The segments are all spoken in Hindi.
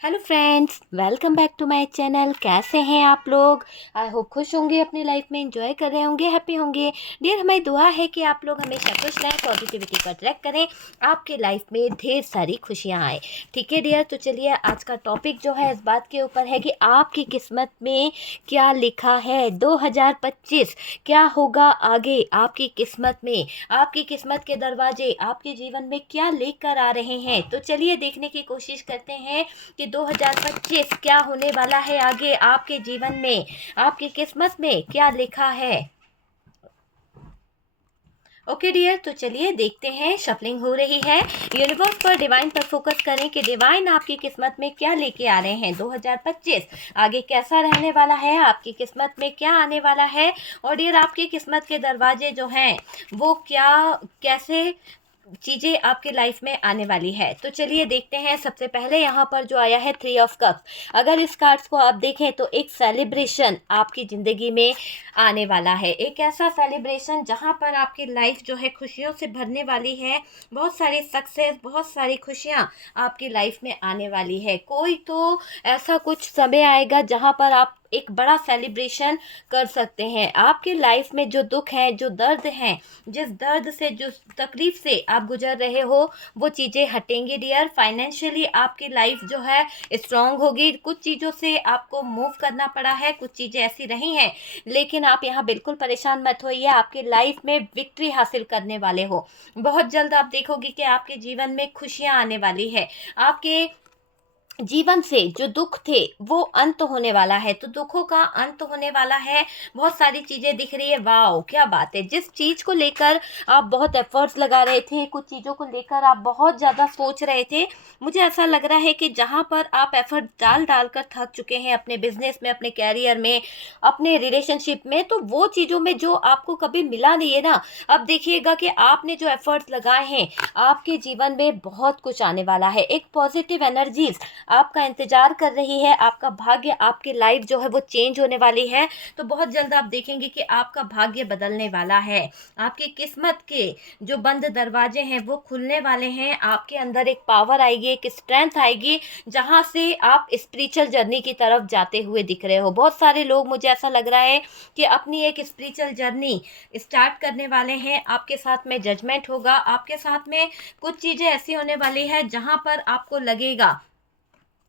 Hello friends, welcome back to my channel. कैसे हैं आप लोग? आई होप खुश होंगे, अपनी लाइफ में एंजॉय कर रहे होंगे, हैप्पी होंगे। डियर, हमारी दुआ है कि आप लोग हमेशा खुश रहें, पॉजिटिविटी को अट्रैक्ट करें, आपके लाइफ में ढेर सारी खुशियां आए। ठीक है डियर, तो चलिए आज का टॉपिक जो है इस बात के ऊपर है कि आपकी किस्मत में क्या लिखा है। 2025 क्या होगा आगे आपकी किस्मत में, आपकी किस्मत के दरवाजे आपके जीवन में क्या लेकर आ रहे हैं। तो चलिए देखने की कोशिश करते हैं कि 2025 क्या होने वाला है आगे आपके जीवन में, आपकी किस्मत में क्या लिखा है। ओके डियर, तो चलिए देखते हैं। शफलिंग हो रही है, यूनिवर्स पर, डिवाइन पर फोकस करें कि डिवाइन आपकी किस्मत में क्या लेके आ रहे हैं। 2025 आगे कैसा रहने वाला है, आपकी किस्मत में क्या आने वाला है। और डियर, आपकी किस्मत के दरवाजे जो हैं वो क्या, कैसे चीज़ें आपके लाइफ में आने वाली है। तो चलिए देखते हैं। सबसे पहले यहाँ पर जो आया है 3 ऑफ कप। अगर इस कार्ड्स को आप देखें तो एक सेलिब्रेशन आपकी ज़िंदगी में आने वाला है। एक ऐसा सेलिब्रेशन जहाँ पर आपकी लाइफ जो है खुशियों से भरने वाली है। बहुत सारी सक्सेस, बहुत सारी खुशियाँ आपकी लाइफ में आने वाली है। कोई तो ऐसा कुछ समय आएगा जहाँ पर आप एक बड़ा सेलिब्रेशन कर सकते हैं। आपके लाइफ में जो दुख है, जो दर्द हैं, जिस दर्द से, जो तकलीफ से आप गुजर रहे हो, वो चीज़ें हटेंगी डियर। फाइनेंशियली आपकी लाइफ जो है स्ट्रांग होगी। कुछ चीज़ों से आपको मूव करना पड़ा है, कुछ चीज़ें ऐसी रही हैं, लेकिन आप यहाँ बिल्कुल परेशान मत होइए। आपकी लाइफ में विक्ट्री हासिल करने वाले हो। बहुत जल्द आप देखोगे कि आपके जीवन में खुशियाँ आने वाली है। आपके जीवन से जो दुख थे वो अंत होने वाला है। तो दुखों का अंत होने वाला है। बहुत सारी चीज़ें दिख रही है। वाओ, क्या बात है। जिस चीज़ को लेकर आप बहुत एफर्ट्स लगा रहे थे, कुछ चीज़ों को लेकर आप बहुत ज़्यादा सोच रहे थे, मुझे ऐसा लग रहा है कि जहाँ पर आप एफर्ट डाल डाल कर थक चुके हैं अपने बिजनेस में, अपने कैरियर में, अपने रिलेशनशिप में, तो वो चीज़ों में जो आपको कभी मिला नहीं है ना, अब देखिएगा कि आपने जो एफर्ट्स लगाए हैं, आपके जीवन में बहुत कुछ आने वाला है। एक पॉजिटिव एनर्जीज आपका इंतजार कर रही है। आपका भाग्य, आपकी लाइफ जो है वो चेंज होने वाली है। तो बहुत जल्द आप देखेंगे कि आपका भाग्य बदलने वाला है। आपकी किस्मत के जो बंद दरवाजे हैं वो खुलने वाले हैं। आपके अंदर एक पावर आएगी, एक स्ट्रेंथ आएगी, जहां से आप स्पिरिचुअल जर्नी की तरफ जाते हुए दिख रहे हो। बहुत सारे लोग, मुझे ऐसा लग रहा है कि अपनी एक स्पिरिचुअल जर्नी स्टार्ट करने वाले हैं। आपके साथ में जजमेंट होगा, आपके साथ में कुछ चीज़ें ऐसी होने वाली है जहां पर आपको लगेगा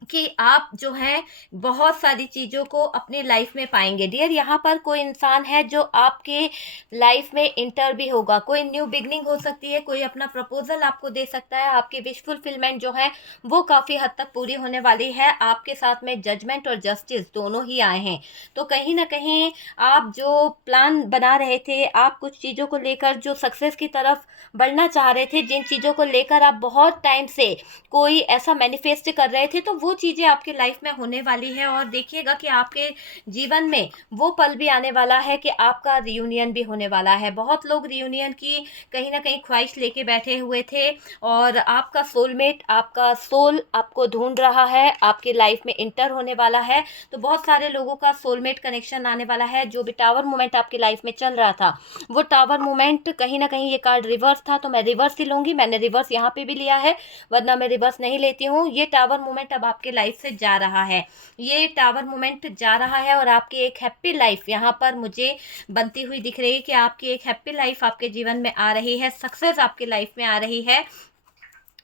कि आप जो है बहुत सारी चीज़ों को अपनी लाइफ में पाएंगे। डियर, यहाँ पर कोई इंसान है जो आपके लाइफ में इंटर भी होगा। कोई न्यू बिगनिंग हो सकती है, कोई अपना प्रपोजल आपको दे सकता है। आपकी विश फुलफिलमेंट जो है वो काफ़ी हद तक पूरी होने वाली है। आपके साथ में जजमेंट और जस्टिस दोनों ही आए हैं। तो कहीं ना कहीं आप जो प्लान बना रहे थे, आप कुछ चीज़ों को लेकर जो सक्सेस की तरफ बढ़ना चाह रहे थे, जिन चीज़ों को लेकर आप बहुत टाइम से कोई ऐसा मैनिफेस्ट कर रहे थे, तो वो चीज़ें आपकी लाइफ में होने वाली है। और देखिएगा कि आपके जीवन में वो पल भी आने वाला है कि आपका रियूनियन भी होने वाला है। बहुत लोग रियूनियन की कहीं ना कहीं ख्वाहिश लेके बैठे हुए थे, और आपका सोलमेट, आपका सोल आपको ढूंढ रहा है, आपकी लाइफ में इंटर होने वाला है। तो बहुत सारे लोगों का सोलमेट कनेक्शन आने वाला है। जो भी टावर मोमेंट आपकी लाइफ में चल रहा था, वो टावर मोमेंट कहीं ना कहीं, ये कार्ड रिवर्स था तो मैं रिवर्स ही लूंगी, मैंने रिवर्स यहाँ पे भी लिया है, वरना मैं रिवर्स नहीं लेती हूँ। ये टावर मोमेंट अब आपके लाइफ से जा रहा है, ये टावर मोमेंट जा रहा है, और आपकी एक हैप्पी लाइफ यहाँ पर मुझे बनती हुई दिख रही है कि आपकी एक हैप्पी लाइफ आपके जीवन में आ रही है, सक्सेस आपकी लाइफ में आ रही है।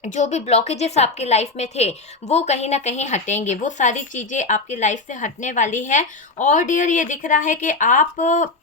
जो भी ब्लॉकेजेस आपकी लाइफ में थे वो कहीं ना कहीं हटेंगे, वो सारी चीज़ें आपकी लाइफ से हटने वाली है। और डियर, ये दिख रहा है कि आप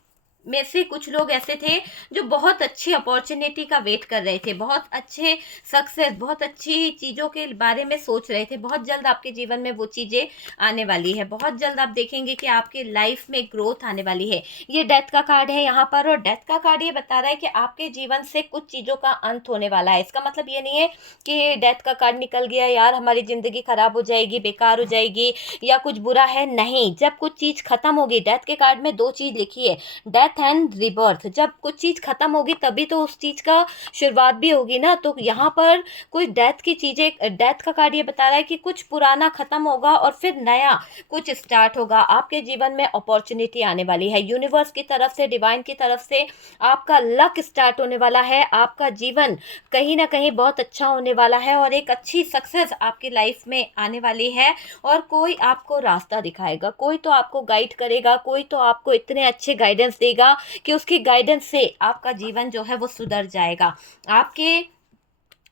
में से कुछ लोग ऐसे थे जो बहुत अच्छी अपॉर्चुनिटी का वेट कर रहे थे, बहुत अच्छे सक्सेस, बहुत अच्छी चीज़ों के बारे में सोच रहे थे। बहुत जल्द आपके जीवन में वो चीज़ें आने वाली है। बहुत जल्द आप देखेंगे कि आपके लाइफ में ग्रोथ आने वाली है। ये डेथ का कार्ड है यहाँ पर, और डेथ का कार्ड ये बता रहा है कि आपके जीवन से कुछ चीज़ों का अंत होने वाला है। इसका मतलब ये नहीं है कि डेथ का कार्ड निकल गया, यार हमारी ज़िंदगी ख़राब हो जाएगी, बेकार हो जाएगी, या कुछ बुरा है। नहीं, जब कुछ चीज़ ख़त्म होगी, डेथ के कार्ड में दो चीज़ लिखी है। डेथ डेथ एंड रिबर्थ, जब कुछ चीज़ ख़त्म होगी तभी तो उस चीज़ का शुरुआत भी होगी ना। तो यहाँ पर कुछ डेथ की चीज़ें, डेथ का कार्ड ये बता रहा है कि कुछ पुराना ख़त्म होगा और फिर नया कुछ स्टार्ट होगा। आपके जीवन में अपॉर्चुनिटी आने वाली है, यूनिवर्स की तरफ से, डिवाइन की तरफ से आपका लक स्टार्ट होने वाला है। आपका जीवन कहीं ना कहीं बहुत अच्छा होने वाला है और एक अच्छी सक्सेस आपकी लाइफ में आने वाली है। और कोई आपको रास्ता दिखाएगा, कोई तो आपको गाइड करेगा, कोई तो आपको इतने अच्छे गाइडेंस देगा कि उसकी गाइडेंस से आपका जीवन जो है वो सुधर जाएगा। आपके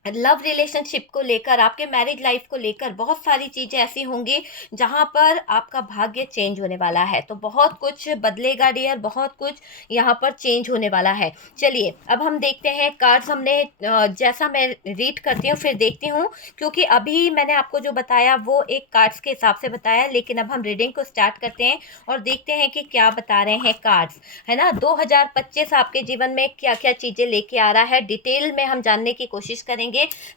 लव रिलेशनशिप को लेकर, आपके मैरिज लाइफ को लेकर बहुत सारी चीज़ें ऐसी होंगी जहां पर आपका भाग्य चेंज होने वाला है। तो बहुत कुछ बदलेगा डियर, बहुत कुछ यहां पर चेंज होने वाला है। चलिए अब हम देखते हैं कार्ड्स। हमने जैसा मैं रीड करती हूँ फिर देखती हूँ, क्योंकि अभी मैंने आपको जो बताया वो एक कार्ड्स के हिसाब से बताया, लेकिन अब हम रीडिंग को स्टार्ट करते हैं और देखते हैं कि क्या बता रहे हैं कार्ड्स, है ना। 2025 आपके जीवन में क्या क्या चीज़ें लेके आ रहा है, डिटेल में हम जानने की कोशिश करेंगे।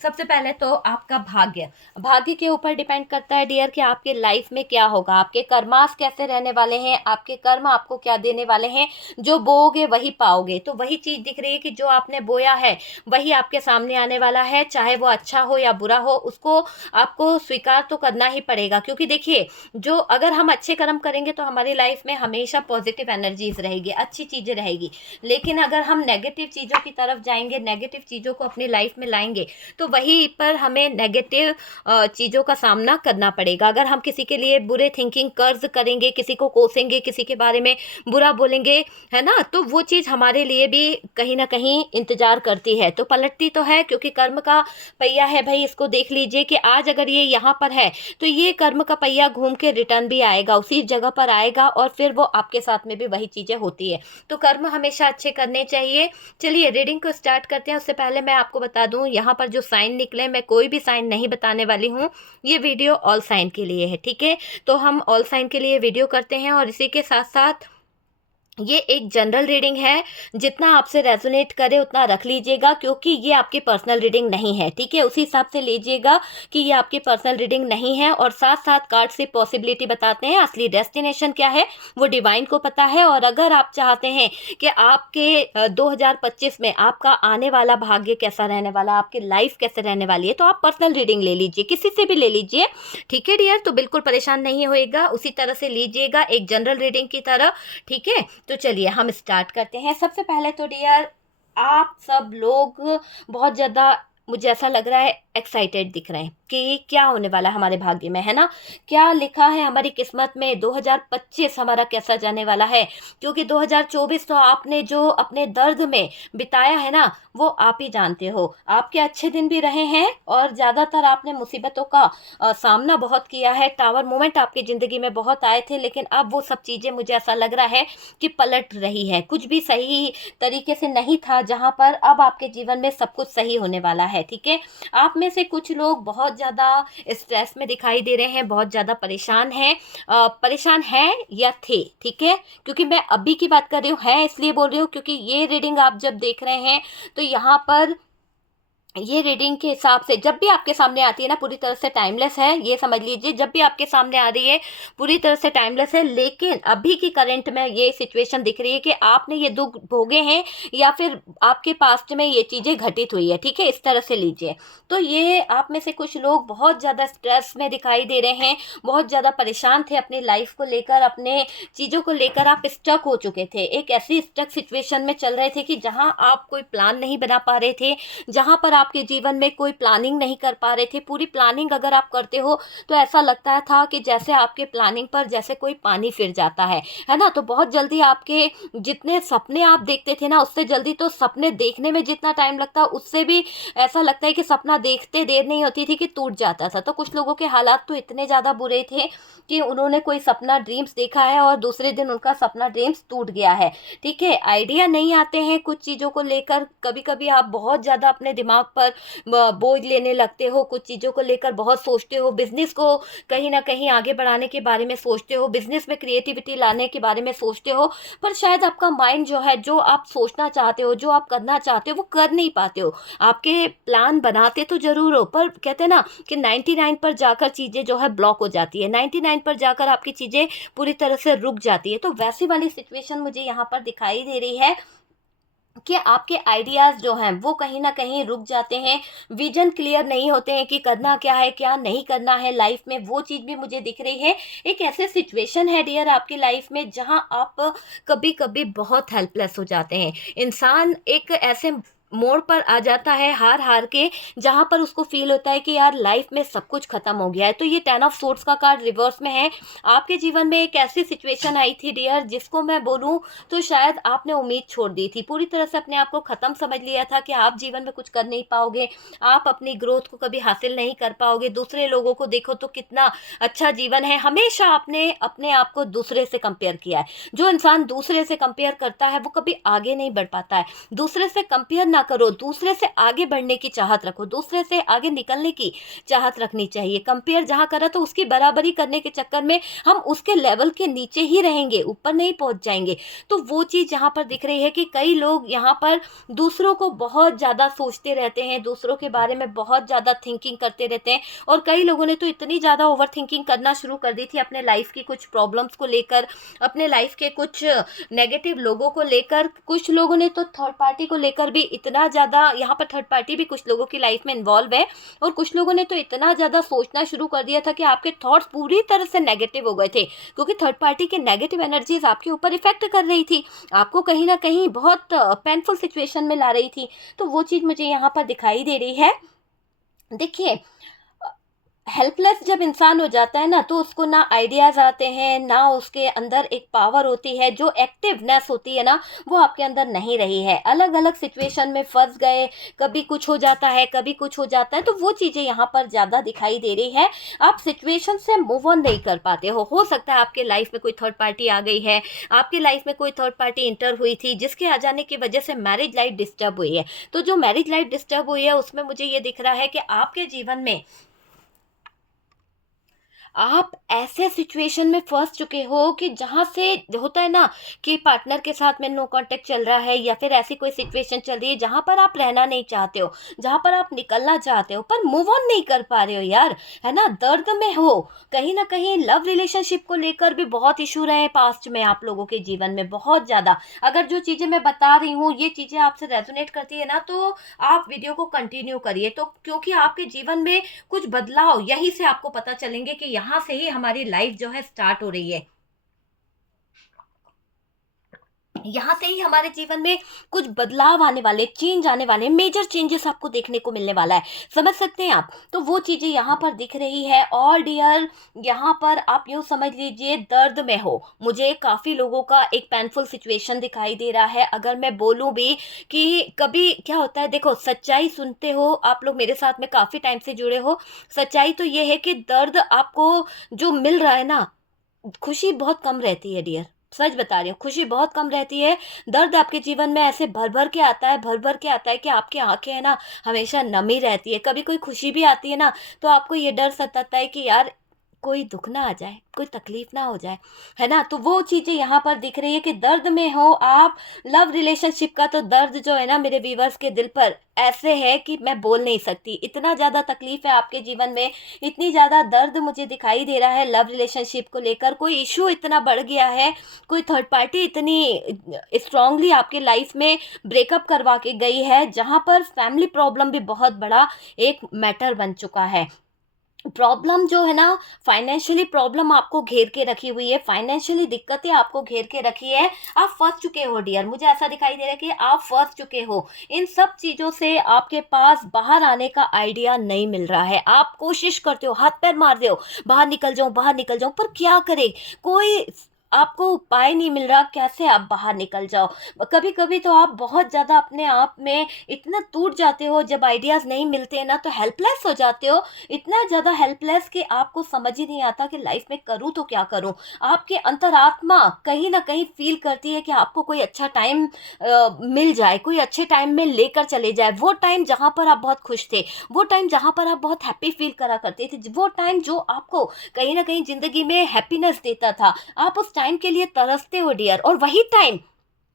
सबसे पहले तो आपका भाग्य, भाग्य के ऊपर डिपेंड करता है डियर कि आपके लाइफ में क्या होगा, आपके कर्मास कैसे रहने वाले हैं, आपके कर्म आपको क्या देने वाले हैं। जो बोओगे वही पाओगे। तो वही चीज़ दिख रही है कि जो आपने बोया है वही आपके सामने आने वाला है, चाहे वो अच्छा हो या बुरा हो, उसको आपको स्वीकार तो करना ही पड़ेगा। क्योंकि देखिए, जो अगर हम अच्छे कर्म करेंगे तो हमारी लाइफ में हमेशा पॉजिटिव एनर्जीज रहेगी, अच्छी चीज़ें रहेगी। लेकिन अगर हम नेगेटिव चीज़ों की तरफ जाएंगे, नेगेटिव चीज़ों को अपनी लाइफ में लाएंगे, तो वहीं पर हमें नेगेटिव चीज़ों का सामना करना पड़ेगा। अगर हम किसी के लिए बुरे थिंकिंग कर्ज करेंगे, किसी को कोसेंगे, किसी के बारे में बुरा बोलेंगे, है ना, तो वो चीज़ हमारे लिए भी कहीं ना कहीं इंतजार करती है। तो पलटती तो है, क्योंकि कर्म का पहिया है भाई। इसको देख लीजिए कि आज अगर ये यहाँ पर है तो ये कर्म का पहिया घूम के रिटर्न भी आएगा, उसी जगह पर आएगा और फिर वो आपके साथ में भी वही चीज़ें होती है। तो कर्म हमेशा अच्छे करने चाहिए। चलिए रीडिंग को स्टार्ट करते हैं। उससे पहले मैं आपको बता दूं, यहाँ पर जो साइन निकले, मैं कोई भी साइन नहीं बताने वाली हूँ। ये वीडियो ऑल साइन के लिए है, ठीक है। तो हम ऑल साइन के लिए वीडियो करते हैं और इसी के साथ साथ ये एक जनरल रीडिंग है। जितना आपसे रेजोनेट करे उतना रख लीजिएगा, क्योंकि ये आपकी पर्सनल रीडिंग नहीं है, ठीक है। उसी हिसाब से लीजिएगा कि ये आपकी पर्सनल रीडिंग नहीं है। और साथ साथ कार्ड से पॉसिबिलिटी बताते हैं, असली डेस्टिनेशन क्या है वो डिवाइन को पता है। और अगर आप चाहते हैं कि आपके 2025 में आपका आने वाला भाग्य कैसा रहने वाला, आपकी लाइफ कैसे रहने वाली है, तो आप पर्सनल रीडिंग ले लीजिए, किसी से भी ले लीजिए, ठीक है डियर। तो बिल्कुल परेशान नहीं होएगा, उसी तरह से लीजिएगा, एक जनरल रीडिंग की तरह, ठीक है। तो चलिए हम स्टार्ट करते हैं। सबसे पहले तो डियर, आप सब लोग बहुत ज़्यादा, मुझे ऐसा लग रहा है, एक्साइटेड दिख रहे हैं कि क्या होने वाला है हमारे भाग्य में, है ना। क्या लिखा है हमारी किस्मत में, 2025 हमारा कैसा जाने वाला है। क्योंकि 2024 तो आपने जो अपने दर्द में बिताया है ना, वो आप ही जानते हो। आपके अच्छे दिन भी रहे हैं और ज़्यादातर आपने मुसीबतों का सामना बहुत किया है। टावर मोमेंट आपकी ज़िंदगी में बहुत आए थे, लेकिन अब वो सब चीज़ें मुझे ऐसा लग रहा है कि पलट रही है। कुछ भी सही तरीके से नहीं था जहाँ पर, अब आपके जीवन में सब कुछ सही होने वाला है, ठीक है। आप में से कुछ लोग बहुत ज़्यादा स्ट्रेस में दिखाई दे रहे हैं, बहुत ज़्यादा परेशान हैं, परेशान हैं या थे, ठीक है। क्योंकि मैं अभी की बात कर रही हूँ, है इसलिए बोल रही हूँ क्योंकि ये रीडिंग आप जब देख रहे हैं तो यहाँ पर ये रीडिंग के हिसाब से जब भी आपके सामने आती है ना, पूरी तरह से टाइमलेस है, ये समझ लीजिए। जब भी आपके सामने आ रही है पूरी तरह से टाइमलेस है। लेकिन अभी की करंट में ये सिचुएशन दिख रही है कि आपने ये दुख भोगे हैं या फिर आपके पास्ट में ये चीज़ें घटित हुई है, ठीक है, इस तरह से लीजिए। तो ये आप में से कुछ लोग बहुत ज़्यादा स्ट्रेस में दिखाई दे रहे हैं, बहुत ज़्यादा परेशान थे अपनी लाइफ को लेकर, अपने चीज़ों को लेकर आप स्टक हो चुके थे। एक ऐसी स्टक सिचुएशन में चल रहे थे कि जहाँ आप कोई प्लान नहीं बना पा रहे थे, जहाँ पर आपके जीवन में कोई प्लानिंग नहीं कर पा रहे थे। पूरी प्लानिंग अगर आप करते हो तो ऐसा लगता था कि जैसे आपके प्लानिंग पर जैसे कोई पानी फिर जाता है ना। तो बहुत जल्दी आपके जितने सपने आप देखते थे ना, उससे जल्दी तो सपने देखने में जितना टाइम लगता, उससे भी ऐसा लगता है कि सपना देखते देर नहीं होती थी कि टूट जाता था। तो कुछ लोगों के हालात तो इतने ज़्यादा बुरे थे कि उन्होंने कोई सपना ड्रीम्स देखा है और दूसरे दिन उनका सपना ड्रीम्स टूट गया है, ठीक है। आइडिया नहीं आते हैं कुछ चीज़ों को लेकर, कभी कभी आप बहुत ज़्यादा अपने दिमाग पर बोझ लेने लगते हो, कुछ चीज़ों को लेकर बहुत सोचते हो, बिजनेस को कहीं ना कहीं आगे बढ़ाने के बारे में सोचते हो, बिजनेस में क्रिएटिविटी लाने के बारे में सोचते हो, पर शायद आपका माइंड जो है, जो आप सोचना चाहते हो, जो आप करना चाहते हो, वो कर नहीं पाते हो। आपके प्लान बनाते तो जरूर हो, पर कहते हैं ना कि 99 पर जाकर चीज़ें जो है ब्लॉक हो जाती है, 99 पर जाकर आपकी चीज़ें पूरी तरह से रुक जाती है। तो वैसी वाली सिचुएशन मुझे यहाँ पर दिखाई दे रही है कि आपके आइडियाज़ जो हैं वो कहीं न कहीं रुक जाते हैं, विज़न क्लियर नहीं होते हैं कि करना क्या है, क्या नहीं करना है लाइफ़ में, वो चीज़ भी मुझे दिख रही है। एक ऐसे सिचुएशन है डियर आपकी लाइफ़ में जहाँ आप कभी-कभी बहुत हेल्पलेस हो जाते हैं। इंसान एक ऐसे मोड़ पर आ जाता है हार-हार के, जहाँ पर उसको फ़ील होता है कि यार लाइफ़ में सब कुछ ख़त्म हो गया है। तो ये 10 ऑफ सोर्ड्स का कार्ड रिवर्स में है। आपके जीवन में एक ऐसी सिचुएशन आई थी डियर, जिसको मैं बोलूँ तो शायद आपने उम्मीद छोड़ दी थी, पूरी तरह से अपने आप को ख़त्म समझ लिया था कि आप जीवन में कुछ कर नहीं पाओगे, आप अपनी ग्रोथ को कभी हासिल नहीं कर पाओगे। दूसरे लोगों को देखो तो कितना अच्छा जीवन है, हमेशा आपने अपने आप को दूसरे से कंपेयर किया है। जो इंसान दूसरे से कंपेयर करता है वो कभी आगे नहीं बढ़ पाता है। दूसरे से कंपेयर ना करो, दूसरे से आगे बढ़ने की चाहत रखो, दूसरे से आगे निकलने की चाहत रखनी चाहिए। कंपेयर जहाँ करा तो उसकी बराबरी करने के चक्कर में हम उसके लेवल के नीचे ही रहेंगे, ऊपर नहीं पहुंच जाएंगे। तो वो चीज़ यहाँ पर दिख रही है कि कई लोग यहाँ पर दूसरों को बहुत ज़्यादा सोचते रहते हैं, दूसरों के बारे में बहुत ज़्यादा थिंकिंग करते रहते हैं, और कई लोगों ने तो इतनी ज़्यादा ओवर थिंकिंग करना शुरू कर दी थी अपने लाइफ की कुछ प्रॉब्लम्स को लेकर, अपने लाइफ के कुछ नेगेटिव लोगों को लेकर। कुछ लोगों ने तो थर्ड पार्टी को लेकर भी इतना ज़्यादा, यहाँ पर थर्ड पार्टी भी कुछ लोगों की लाइफ में इन्वॉल्व है, और कुछ लोगों ने तो इतना ज़्यादा सोचना शुरू कर दिया था कि आपके थॉट्स पूरी तरह से नेगेटिव हो गए थे, क्योंकि थर्ड पार्टी की नेगेटिव एनर्जीज आपके ऊपर इफेक्ट कर रही थी, आपको कहीं ना कहीं बहुत पेनफुल सिचुएशन में ला रही थी। तो वो चीज़ मुझे यहाँ पर दिखाई दे रही है। देखिए, हेल्पलेस जब इंसान हो जाता है ना, तो उसको ना आइडियाज़ आते हैं, ना उसके अंदर एक पावर होती है, जो एक्टिवनेस होती है ना वो आपके अंदर नहीं रही है। अलग अलग सिचुएशन में फंस गए, कभी कुछ हो जाता है, कभी कुछ हो जाता है, तो वो चीज़ें यहाँ पर ज़्यादा दिखाई दे रही है। आप सिचुएशन से मूव ऑन नहीं कर पाते हो सकता है आपके लाइफ में कोई थर्ड पार्टी आ गई है, आपकी लाइफ में कोई थर्ड पार्टी इंटर हुई थी, जिसके आ जाने की वजह से मैरिज लाइफ डिस्टर्ब हुई है। तो जो मैरिज लाइफ डिस्टर्ब हुई है उसमें मुझे ये दिख रहा है कि आपके जीवन में आप ऐसे सिचुएशन में फंस चुके हो कि जहाँ से होता है ना कि पार्टनर के साथ में नो कांटेक्ट चल रहा है, या फिर ऐसी कोई सिचुएशन चल रही है जहाँ पर आप रहना नहीं चाहते हो, जहाँ पर आप निकलना चाहते हो पर मूव ऑन नहीं कर पा रहे हो यार, है ना, दर्द में हो। कहीं ना कहीं लव रिलेशनशिप को लेकर भी बहुत इशू रहे हैं पास्ट में आप लोगों के जीवन में, बहुत ज़्यादा। अगर जो चीज़ें मैं बता रही हूँ ये चीज़ें आपसे रेजोनेट करती है ना, तो आप वीडियो को कंटिन्यू करिए, तो क्योंकि आपके जीवन में कुछ बदलाव यहीं से आपको पता चलेंगे कि यहाँ से ही हमारी लाइफ जो है स्टार्ट हो रही है, यहाँ से ही हमारे जीवन में कुछ बदलाव आने वाले, चेंज आने वाले, मेजर चेंजेस आपको देखने को मिलने वाला है। समझ सकते हैं आप? तो वो चीज़ें यहाँ पर दिख रही है। और डियर, यहाँ पर आप यूँ समझ लीजिए दर्द में हो। मुझे काफ़ी लोगों का एक पेनफुल सिचुएशन दिखाई दे रहा है। अगर मैं बोलूँ भी कि कभी क्या होता है, देखो सच्चाई सुनते हो आप लोग, मेरे साथ में काफ़ी टाइम से जुड़े हो। सच्चाई तो ये है कि दर्द आपको जो मिल रहा है ना, खुशी बहुत कम रहती है डियर, सच बता रही हूँ, खुशी बहुत कम रहती है। दर्द आपके जीवन में ऐसे भर भर के आता है, भर भर के आता है कि आपकी आंखें है ना हमेशा नमी रहती है। कभी कोई खुशी भी आती है ना, तो आपको ये डर सताता है कि यार कोई दुख ना आ जाए, कोई तकलीफ ना हो जाए, है ना। तो वो चीज़ें यहाँ पर दिख रही है कि दर्द में हो आप। लव रिलेशनशिप का तो दर्द जो है ना मेरे व्यूवर्स के दिल पर ऐसे है कि मैं बोल नहीं सकती, इतना ज़्यादा तकलीफ है आपके जीवन में, इतनी ज़्यादा दर्द मुझे दिखाई दे रहा है लव रिलेशनशिप को लेकर। कोई इशू इतना बढ़ गया है, कोई थर्ड पार्टी इतनी स्ट्रांगली आपके लाइफ में ब्रेकअप करवा के गई है, जहाँ पर फैमिली प्रॉब्लम भी बहुत बड़ा एक मैटर बन चुका है। प्रॉब्लम जो है ना, फाइनेंशियली प्रॉब्लम आपको घेर के रखी हुई है, फाइनेंशियली दिक्कतें आपको घेर के रखी है। आप फंस चुके हो डियर, मुझे ऐसा दिखाई दे रहा है कि आप फंस चुके हो। इन सब चीज़ों से आपके पास बाहर आने का आइडिया नहीं मिल रहा है। आप कोशिश करते हो, हाथ पैर मार रहे हो, बाहर निकल जाऊं, बाहर निकल जाऊं, पर क्या करे, कोई आपको उपाय नहीं मिल रहा कैसे आप बाहर निकल जाओ। कभी कभी तो आप बहुत ज़्यादा अपने आप में इतना टूट जाते हो, जब आइडियाज़ नहीं मिलते हैं ना तो हेल्पलेस हो जाते हो, इतना ज़्यादा हेल्पलेस कि आपको समझ ही नहीं आता कि लाइफ में करूँ तो क्या करूँ। आपके अंतरात्मा कहीं ना कहीं फील करती है कि आपको कोई अच्छा टाइम मिल जाए, कोई अच्छे टाइम में लेकर चले जाए, वो टाइम जहाँ पर आप बहुत खुश थे, वो टाइम जहाँ पर आप बहुत हैप्पी फील करा करते थे, वो टाइम जो आपको कहीं ना कहीं ज़िंदगी में हैप्पीनेस देता था, आप उस टाइम के लिए तरसते हो डियर। और वही टाइम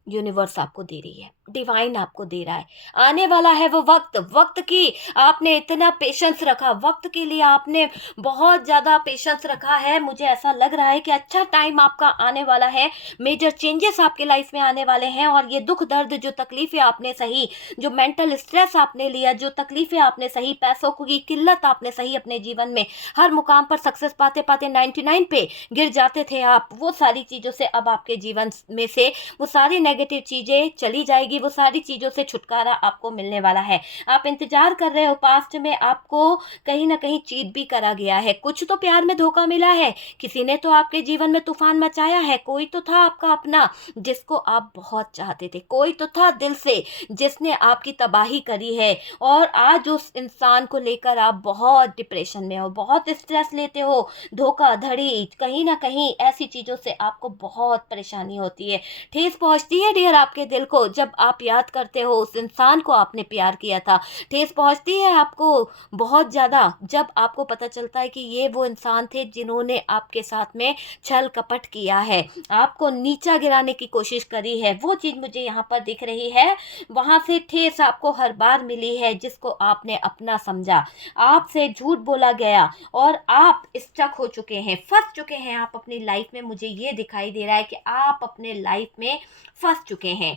यूनिवर्स आपको दे रही है, डिवाइन आपको दे रहा है। आने वाला है वो वक्त, वक्त की आपने इतना पेशेंस रखा, वक्त के लिए आपने बहुत ज़्यादा पेशेंस रखा है। मुझे ऐसा लग रहा है कि अच्छा टाइम आपका आने वाला है, मेजर चेंजेस आपके लाइफ में आने वाले हैं। और ये दुख दर्द, जो तकलीफ़ें आपने सही, जो मेंटल स्ट्रेस आपने लिया, जो तकलीफ़ें आपने सही, पैसों की किल्लत आपने सही अपने जीवन में, हर मुकाम पर सक्सेस पाते पाते 99 पे गिर जाते थे आप, वो सारी चीज़ों से अब आपके जीवन में से वो सारी नेगेटिव चीज़ें चली जाएगी, वो सारी चीज़ों से छुटकारा आपको मिलने वाला है। आप इंतजार कर रहे हो, पास्ट में आपको कहीं ना कहीं चीट भी करा गया है, कुछ तो प्यार में धोखा मिला है, किसी ने तो आपके जीवन में तूफान मचाया है, कोई तो था आपका अपना जिसको आप बहुत चाहते थे, कोई तो था दिल से जिसने आपकी तबाही करी है। और आज उस इंसान को लेकर आप बहुत डिप्रेशन में हो, बहुत स्ट्रेस लेते हो, धोखाधड़ी, कहीं ना कहीं ऐसी चीज़ों से आपको बहुत परेशानी होती है। ठेस पहुंचती है डियर आपके दिल को जब आप याद करते हो उस इंसान को आपने प्यार किया था। ठेस पहुंचती है आपको बहुत ज़्यादा जब आपको पता चलता है कि ये वो इंसान थे जिन्होंने आपके साथ में छल कपट किया है, आपको नीचा गिराने की कोशिश करी है। वो चीज़ मुझे यहाँ पर दिख रही है, वहाँ से ठेस आपको हर बार मिली है जिसको आपने अपना समझा, आपसे झूठ बोला गया और आप स्टक हो चुके हैं, फंस चुके हैं आप अपनी लाइफ में। मुझे ये दिखाई दे रहा है कि आप अपने लाइफ में फंस चुके हैं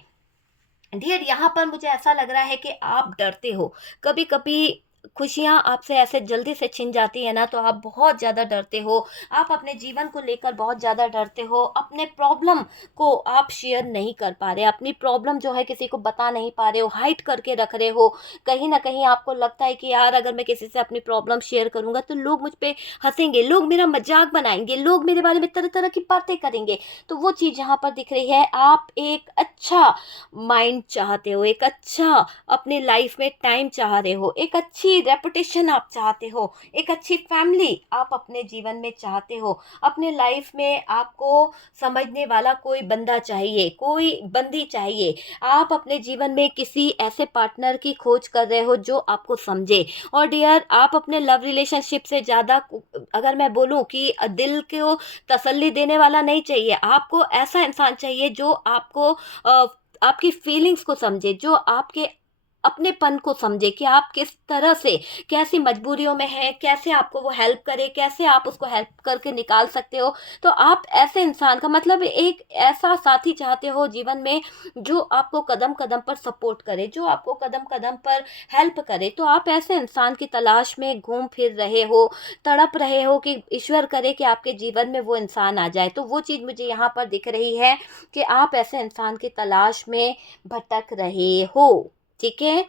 डियर। यहाँ पर मुझे ऐसा लग रहा है कि आप डरते हो, कभी कभी खुशियाँ आपसे ऐसे जल्दी से छिन जाती है ना तो आप बहुत ज़्यादा डरते हो, आप अपने जीवन को लेकर बहुत ज़्यादा डरते हो, अपने प्रॉब्लम को आप शेयर नहीं कर पा रहे, अपनी प्रॉब्लम जो है किसी को बता नहीं पा रहे हो, हाइड करके रख रहे हो। कहीं ना कहीं आपको लगता है कि यार अगर मैं किसी से अपनी प्रॉब्लम शेयर करूँगा तो लोग मुझ पर हंसेंगे, लोग मेरा मजाक बनाएंगे, लोग मेरे बारे में तरह तरह की बातें करेंगे। तो वो चीज़ यहाँ पर दिख रही है, आप एक अच्छा माइंड चाहते हो, एक अच्छा अपने लाइफ में टाइम चाह रहे हो, एक अच्छी रेपुटेशन आप चाहते हो, एक अच्छी फैमिली आप अपने जीवन में चाहते हो, अपने लाइफ में आपको समझने वाला कोई बंदा चाहिए, कोई बंदी चाहिए। आप अपने जीवन में किसी ऐसे पार्टनर की खोज कर रहे हो जो आपको समझे। और डियर आप अपने लव रिलेशनशिप से ज़्यादा, अगर मैं बोलूँ कि दिल को तसल्ली देने वाला नहीं चाहिए, आपको ऐसा इंसान चाहिए जो आपको आपकी फीलिंग्स को समझे, जो आपके अपनेपन को समझे कि आप किस तरह से, कैसी मजबूरियों में हैं, कैसे आपको वो हेल्प करे, कैसे आप उसको हेल्प करके निकाल सकते हो। तो आप ऐसे इंसान का मतलब एक ऐसा साथी चाहते हो जीवन में जो आपको कदम कदम पर सपोर्ट करे, जो आपको कदम कदम पर हेल्प करे। तो आप ऐसे इंसान की तलाश में घूम फिर रहे हो, तड़प रहे हो कि ईश्वर करे कि आपके जीवन में वो इंसान आ जाए। तो वो चीज़ मुझे यहाँ पर दिख रही है कि आप ऐसे इंसान की तलाश में भटक रहे हो, ठीक है।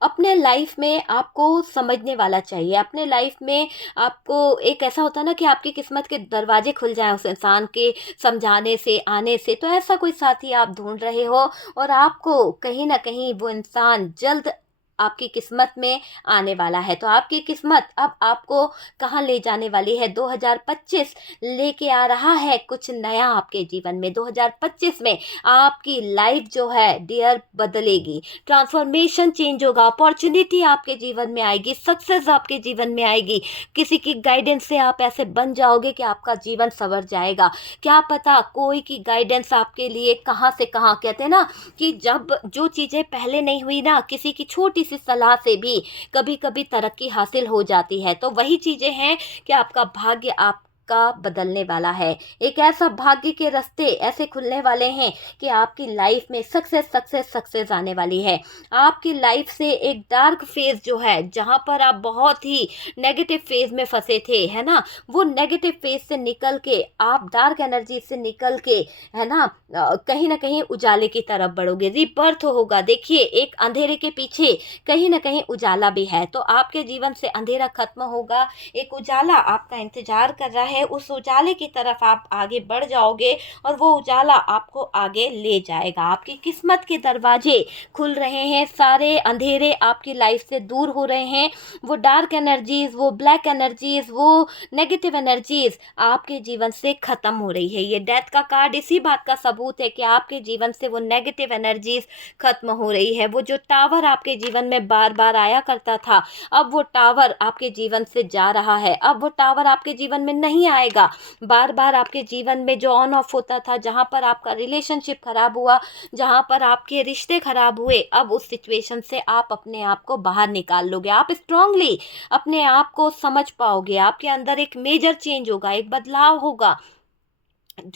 अपने लाइफ में आपको समझने वाला चाहिए, अपने लाइफ में आपको एक ऐसा होता है ना कि आपकी किस्मत के दरवाजे खुल जाएं उस इंसान के समझाने से, आने से। तो ऐसा कोई साथी आप ढूंढ रहे हो और आपको कहीं ना कहीं वो इंसान जल्द आपकी किस्मत में आने वाला है। तो आपकी किस्मत अब आपको कहाँ ले जाने वाली है, 2025 लेके आ रहा है कुछ नया आपके जीवन में। 2025 में आपकी लाइफ जो है डियर बदलेगी, ट्रांसफॉर्मेशन चेंज होगा, अपॉर्चुनिटी आपके जीवन में आएगी, सक्सेस आपके जीवन में आएगी। किसी की गाइडेंस से आप ऐसे बन जाओगे कि आपका जीवन संवर जाएगा। क्या पता कोई की गाइडेंस आपके लिए कहाँ से कहाँ, कहते हैं ना कि जब जो चीज़ें पहले नहीं हुई ना, किसी की छोटी सी सलाह से भी कभी कभी तरक्की हासिल हो जाती है। तो वही चीज़ें हैं कि आपका भाग्य आपका बदलने वाला है, एक ऐसा भाग्य के रास्ते ऐसे खुलने वाले हैं कि आपकी लाइफ में सक्सेस सक्सेस सक्सेस आने वाली है। आपकी लाइफ से एक डार्क फेज जो है, जहाँ पर आप बहुत ही नेगेटिव फेज में फंसे थे, है ना, वो नेगेटिव फेज से निकल के आप डार्क एनर्जी से निकल के, है ना, कहीं ना कहीं उजाले की तरफ बढ़ोगे, रीबर्थ होगा। देखिए एक अंधेरे के पीछे कहीं ना कहीं उजाला भी है। तो आपके जीवन से अंधेरा खत्म होगा, एक उजाला आपका इंतजार कर रहा है उस उजाले की तरफ आप आगे बढ़ जाओगे और वो उजाला आपको आगे ले जाएगा। आपकी किस्मत के दरवाजे खुल रहे हैं, सारे अंधेरे आपकी लाइफ से दूर हो रहे हैं। वो डार्क एनर्जीज, वो ब्लैक एनर्जीज, वो नेगेटिव एनर्जीज आपके जीवन से खत्म हो रही है। ये डेथ का कार्ड इसी बात का सबूत है कि आपके जीवन से वो नेगेटिव एनर्जीज खत्म हो रही है। वो जो टावर आपके जीवन में बार बार आया करता था, अब वो टावर आपके जीवन से जा रहा है। अब वो टावर आपके जीवन में नहीं आएगा। बार बार आपके जीवन में जो ऑन ऑफ होता था, जहाँ पर आपका रिलेशनशिप खराब हुआ, जहाँ पर आपके रिश्ते खराब हुए, अब उस सिचुएशन से आप अपने आप को बाहर निकाल लोगे। आप स्ट्रांगली अपने आप को समझ पाओगे। आपके अंदर एक मेजर चेंज होगा, एक बदलाव होगा,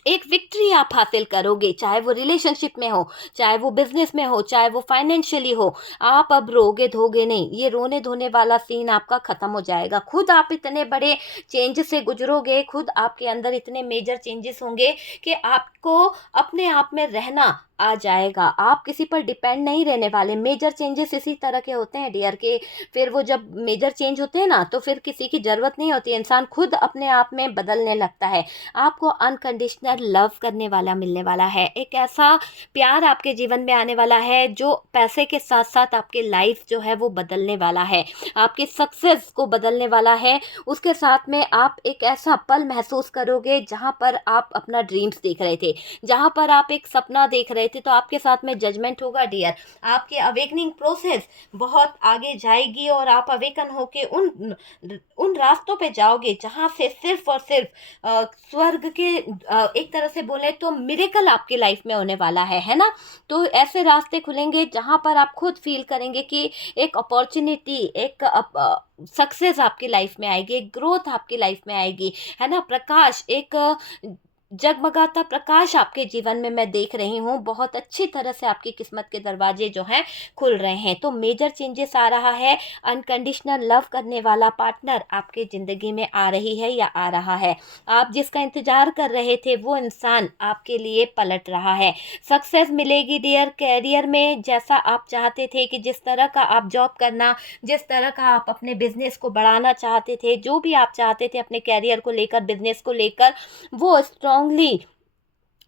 एक विक्ट्री आप हासिल करोगे, चाहे वो रिलेशनशिप में हो, चाहे वो बिजनेस में हो, चाहे वो फाइनेंशियली हो। आप अब रोगे धोगे नहीं, ये रोने धोने वाला सीन आपका खत्म हो जाएगा। खुद आप इतने बड़े चेंज से गुजरोगे, खुद आपके अंदर इतने मेजर चेंजेस होंगे कि आपको अपने आप में रहना आ जाएगा। आप किसी पर डिपेंड नहीं रहने वाले। मेजर चेंजेस इसी तरह के होते हैं डियर के, फिर वो जब मेजर चेंज होते हैं ना, तो फिर किसी की ज़रूरत नहीं होती, इंसान खुद अपने आप में बदलने लगता है। आपको अनकंडीशनल लव करने वाला मिलने वाला है, एक ऐसा प्यार आपके जीवन में आने वाला है जो पैसे के साथ साथ आपके लाइफ जो है वो बदलने वाला है, आपके सक्सेस को बदलने वाला है। उसके साथ में आप एक ऐसा पल महसूस करोगे जहाँ पर आप अपना ड्रीम्स देख रहे थे, जहाँ पर आप एक सपना देख रहे थे, तो आपके साथ में जजमेंट होगा डियर। आपकी अवेकनिंग प्रोसेस बहुत आगे जाएगी और आप अवेकन होके उन रास्तों पे जाओगे जहाँ से सिर्फ और सिर्फ स्वर्ग के एक तरह से बोले तो मिरेकल आपकी लाइफ में होने वाला है ना। तो ऐसे रास्ते खुलेंगे जहाँ पर आप खुद फील करेंगे कि एक अपॉर्चुनिटी, एक सक्सेस आपकी लाइफ में आएगी, एक ग्रोथ आपकी लाइफ में आएगी, है ना। प्रकाश, एक जगमगाता प्रकाश आपके जीवन में मैं देख रही हूँ। बहुत अच्छी तरह से आपकी किस्मत के दरवाजे जो हैं खुल रहे हैं। तो मेजर चेंजेस आ रहा है, अनकंडीशनल लव करने वाला पार्टनर आपके ज़िंदगी में आ रही है या आ रहा है। आप जिसका इंतज़ार कर रहे थे वो इंसान आपके लिए पलट रहा है। सक्सेस मिलेगी डियर कैरियर में, जैसा आप चाहते थे कि जिस तरह का आप जॉब करना, जिस तरह का आप अपने बिजनेस को बढ़ाना चाहते थे, जो भी आप चाहते थे अपने कैरियर को लेकर, बिजनेस को लेकर, वो स्ट्रांगली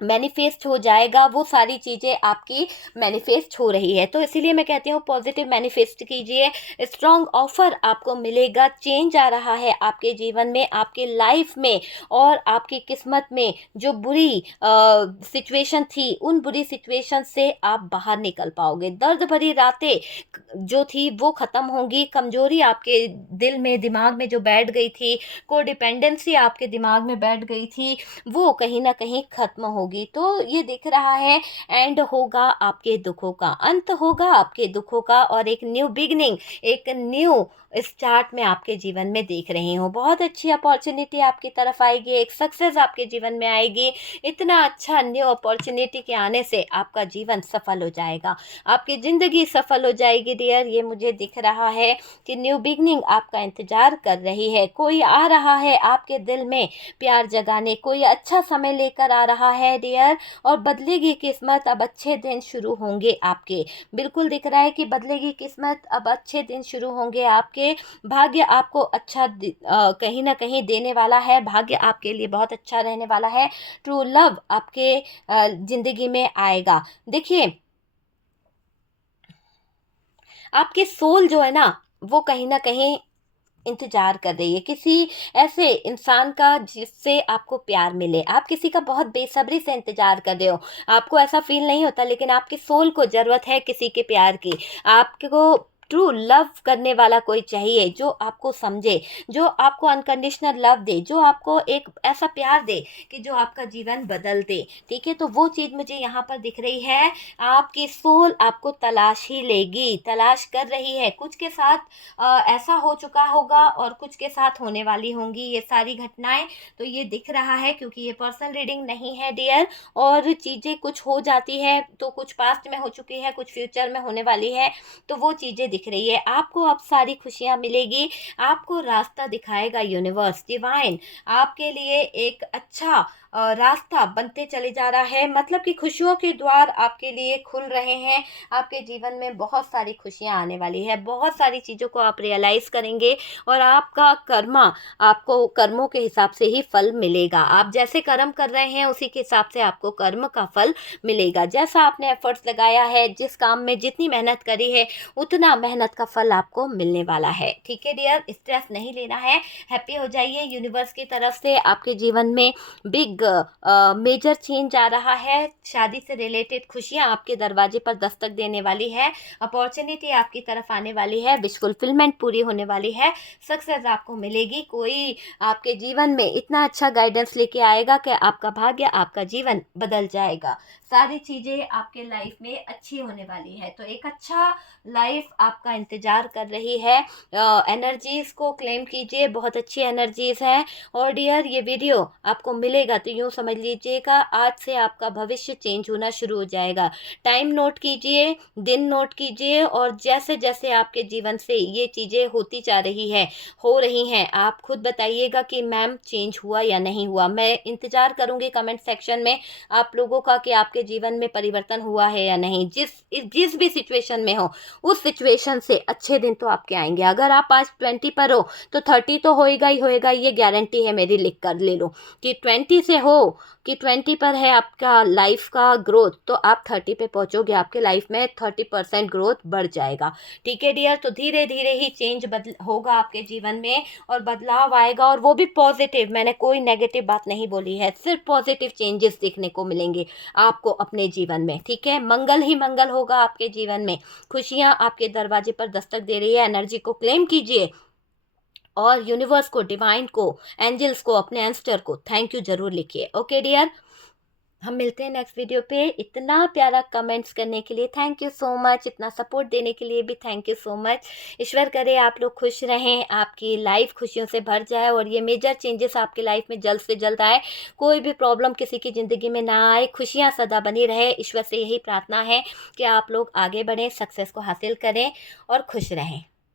मैनिफेस्ट हो जाएगा। वो सारी चीज़ें आपकी मैनिफेस्ट हो रही है। तो इसीलिए मैं कहती हूँ पॉजिटिव मैनिफेस्ट कीजिए, स्ट्रांग ऑफर आपको मिलेगा। चेंज आ रहा है आपके जीवन में, आपके लाइफ में, और आपकी किस्मत में जो बुरी सिचुएशन थी, उन बुरी सिचुएशन से आप बाहर निकल पाओगे। दर्द भरी रातें जो थी वो ख़त्म होंगी। कमज़ोरी आपके दिल में, दिमाग में जो बैठ गई थी, कोडिपेंडेंसी आपके दिमाग में बैठ गई थी, वो कहीं ना कहीं ख़त्म होगी। तो ये दिख रहा है एंड होगा आपके दुखों का, अंत होगा आपके दुखों का, और एक न्यू बिगनिंग, एक न्यू स्टार्ट में आपके जीवन में देख रही हूँ। बहुत अच्छी अपॉर्चुनिटी आपकी तरफ आएगी, एक सक्सेस आपके जीवन में आएगी। इतना अच्छा न्यू अपॉर्चुनिटी के आने से आपका जीवन सफल हो जाएगा, आपकी ज़िंदगी सफल हो जाएगी डियर। ये मुझे दिख रहा है कि न्यू बिगनिंग आपका इंतज़ार कर रही है। कोई आ रहा है आपके दिल में प्यार जगाने, कोई अच्छा समय लेकर आ रहा है डियर, और बदलेगी किस्मत। अब अच्छे दिन शुरू होंगे आपके, बिल्कुल दिख रहा है कि बदलेगी किस्मत, अब अच्छे दिन शुरू होंगे आपके। भाग्य आपको अच्छा कहीं ना कहीं देने वाला है, भाग्य आपके लिए बहुत अच्छा रहने वाला है। ट्रू लव आपके जिंदगी में आएगा। देखिए आपके सोल जो है ना, वो कहीं ना कहीं इंतजार कर रही है किसी ऐसे इंसान का जिससे आपको प्यार मिले। आप किसी का बहुत बेसब्री से इंतजार कर रहे हो, आपको ऐसा फील नहीं होता, लेकिन आपके सोल को ज़रूरत है किसी के प्यार की। आपको ट्रू लव करने वाला कोई चाहिए जो आपको समझे, जो आपको अनकंडीशनल लव दे, जो आपको एक ऐसा प्यार दे कि जो आपका जीवन बदल दे। ठीक है, तो वो चीज़ मुझे यहाँ पर दिख रही है। आपकी सोल आपको तलाश ही लेगी, तलाश कर रही है। कुछ के साथ ऐसा हो चुका होगा और कुछ के साथ होने वाली होंगी ये सारी घटनाएं। तो ये दिख रहा है, क्योंकि ये पर्सनल रीडिंग नहीं है डियर, और चीज़ें कुछ हो जाती है तो कुछ पास्ट में हो चुकी है, कुछ फ्यूचर में होने वाली है, तो वो चीज़ें दिख रही है। आपको अब सारी खुशियाँ मिलेगी, आपको रास्ता दिखाएगा यूनिवर्स, डिवाइन आपके लिए एक अच्छा रास्ता बनते चले जा रहा है, मतलब कि खुशियों के द्वार आपके लिए खुल रहे हैं। आपके जीवन में बहुत सारी खुशियाँ आने वाली है, बहुत सारी चीज़ों को आप रियलाइज़ करेंगे और आपका कर्मा, आपको कर्मों के हिसाब से ही फल मिलेगा। आप जैसे कर्म कर रहे हैं उसी के हिसाब से आपको कर्म का फल मिलेगा। जैसा आपने एफर्ट्स लगाया है, जिस काम में जितनी मेहनत करी है, उतना मेहनत का फल आपको मिलने वाला है। ठीक है डियर, स्ट्रेस नहीं लेना है, हैप्पी हो जाइए। यूनिवर्स की तरफ से आपके जीवन में बिग मेजर चेंज आ रहा है। शादी से रिलेटेड खुशियां आपके दरवाजे पर दस्तक देने वाली है, अपॉर्चुनिटी आपकी तरफ आने वाली है, विश फुलफिलमेंट पूरी होने वाली है, सक्सेस आपको मिलेगी। कोई आपके जीवन में इतना अच्छा गाइडेंस लेके आएगा कि आपका भाग्य, आपका जीवन बदल जाएगा। सारी चीज़ें आपके लाइफ में अच्छी होने वाली है। तो एक अच्छा लाइफ आपका इंतज़ार कर रही है। एनर्जीज़ को क्लेम कीजिए, बहुत अच्छी एनर्जीज़ है। और डियर, ये वीडियो आपको मिलेगा तो यूँ समझ लीजिएगा आज से आपका भविष्य चेंज होना शुरू हो जाएगा। टाइम नोट कीजिए, दिन नोट कीजिए, और जैसे जैसे आपके जीवन से ये चीज़ें होती जा रही है, हो रही हैं, आप खुद बताइएगा कि मैम चेंज हुआ या नहीं हुआ। मैं इंतज़ार करूँगी कमेंट सेक्शन में आप लोगों का कि आपके जीवन में परिवर्तन हुआ है या नहीं। जिस भी सिचुएशन में हो, उस सिचुएशन से अच्छे दिन तो आपके आएंगे। अगर आप आज 20 पर हो तो 30 तो होएगा ही होएगा, ये गारंटी है मेरी, लिख कर ले लो कि 20 से हो कि 20 पर है आपका लाइफ का ग्रोथ, तो आप 30 पे पहुंचोगे, आपके लाइफ में 30% ग्रोथ बढ़ जाएगा। ठीक है डियर, तो धीरे धीरे ही चेंज होगा आपके जीवन में और बदलाव आएगा, और वो भी पॉजिटिव। मैंने कोई नेगेटिव बात नहीं बोली है, सिर्फ पॉजिटिव चेंजेस देखने को मिलेंगे आपको अपने जीवन में। ठीक है, मंगल ही मंगल होगा आपके जीवन में। खुशियां आपके दरवाजे पर दस्तक दे रही है। एनर्जी को क्लेम कीजिए और यूनिवर्स को, डिवाइन को, एंजल्स को, अपने एंस्टर को थैंक यू जरूर लिखिए। ओके डियर, हम मिलते हैं नेक्स्ट वीडियो पे। इतना प्यारा कमेंट्स करने के लिए थैंक यू सो मच, इतना सपोर्ट देने के लिए भी थैंक यू सो मच। ईश्वर करे आप लोग खुश रहें, आपकी लाइफ खुशियों से भर जाए और ये मेजर चेंजेस आपकी लाइफ में जल्द से जल्द आए। कोई भी प्रॉब्लम किसी की ज़िंदगी में ना आए, खुशियाँ सदा बनी रहे। ईश्वर से यही प्रार्थना है कि आप लोग आगे बढ़ें, सक्सेस को हासिल करें और खुश रहें।